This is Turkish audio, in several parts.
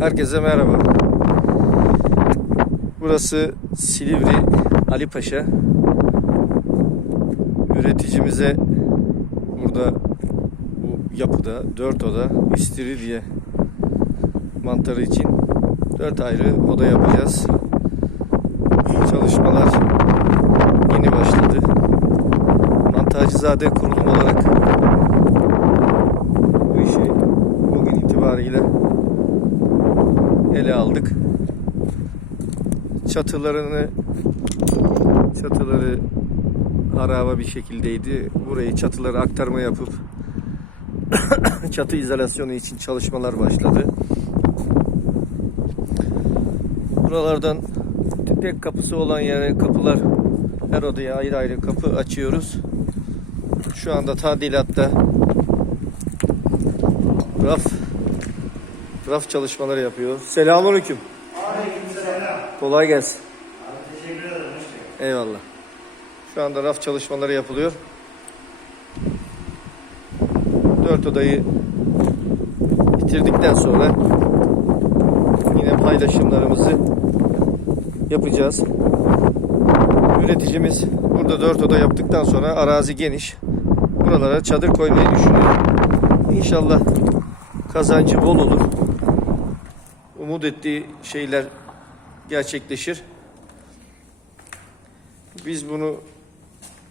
Herkese merhaba. Burası Silivri Ali Paşa. Üreticimize burada bu yapıda dört oda istiridye mantarı için dört ayrı oda yapacağız. Çalışmalar yeni başladı. Mantarcızade kurulum olarak bu işi bugün itibariyle ele aldık. Çatılarını çatıları haraba bir şekildeydi. Burayı çatıları aktarma yapıp çatı izolasyonu için çalışmalar başladı. Buralardan tek kapısı olan yere kapılar her odaya ayrı ayrı kapı açıyoruz. Şu anda tadilatta raf raf çalışmaları yapıyor. Selamünaleyküm. Aleykümselam. Kolay gelsin. Abi teşekkür ederim. Eyvallah. Şu anda raf çalışmaları yapılıyor. Dört odayı bitirdikten sonra yine paylaşımlarımızı yapacağız. Üreticimiz burada dört oda yaptıktan sonra arazi geniş. Buralara çadır koymayı düşünüyor. İnşallah kazancı bol olur. Umut ettiği şeyler gerçekleşir. Biz bunu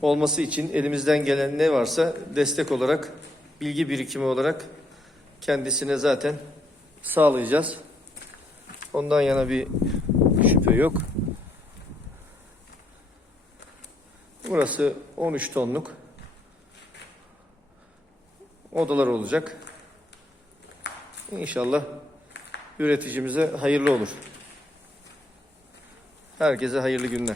olması için elimizden gelen ne varsa destek olarak, bilgi birikimi olarak kendisine zaten sağlayacağız. Ondan yana bir şüphe yok. Burası 13 tonluk odalar olacak. İnşallah üreticimize hayırlı olur. Herkese hayırlı günler.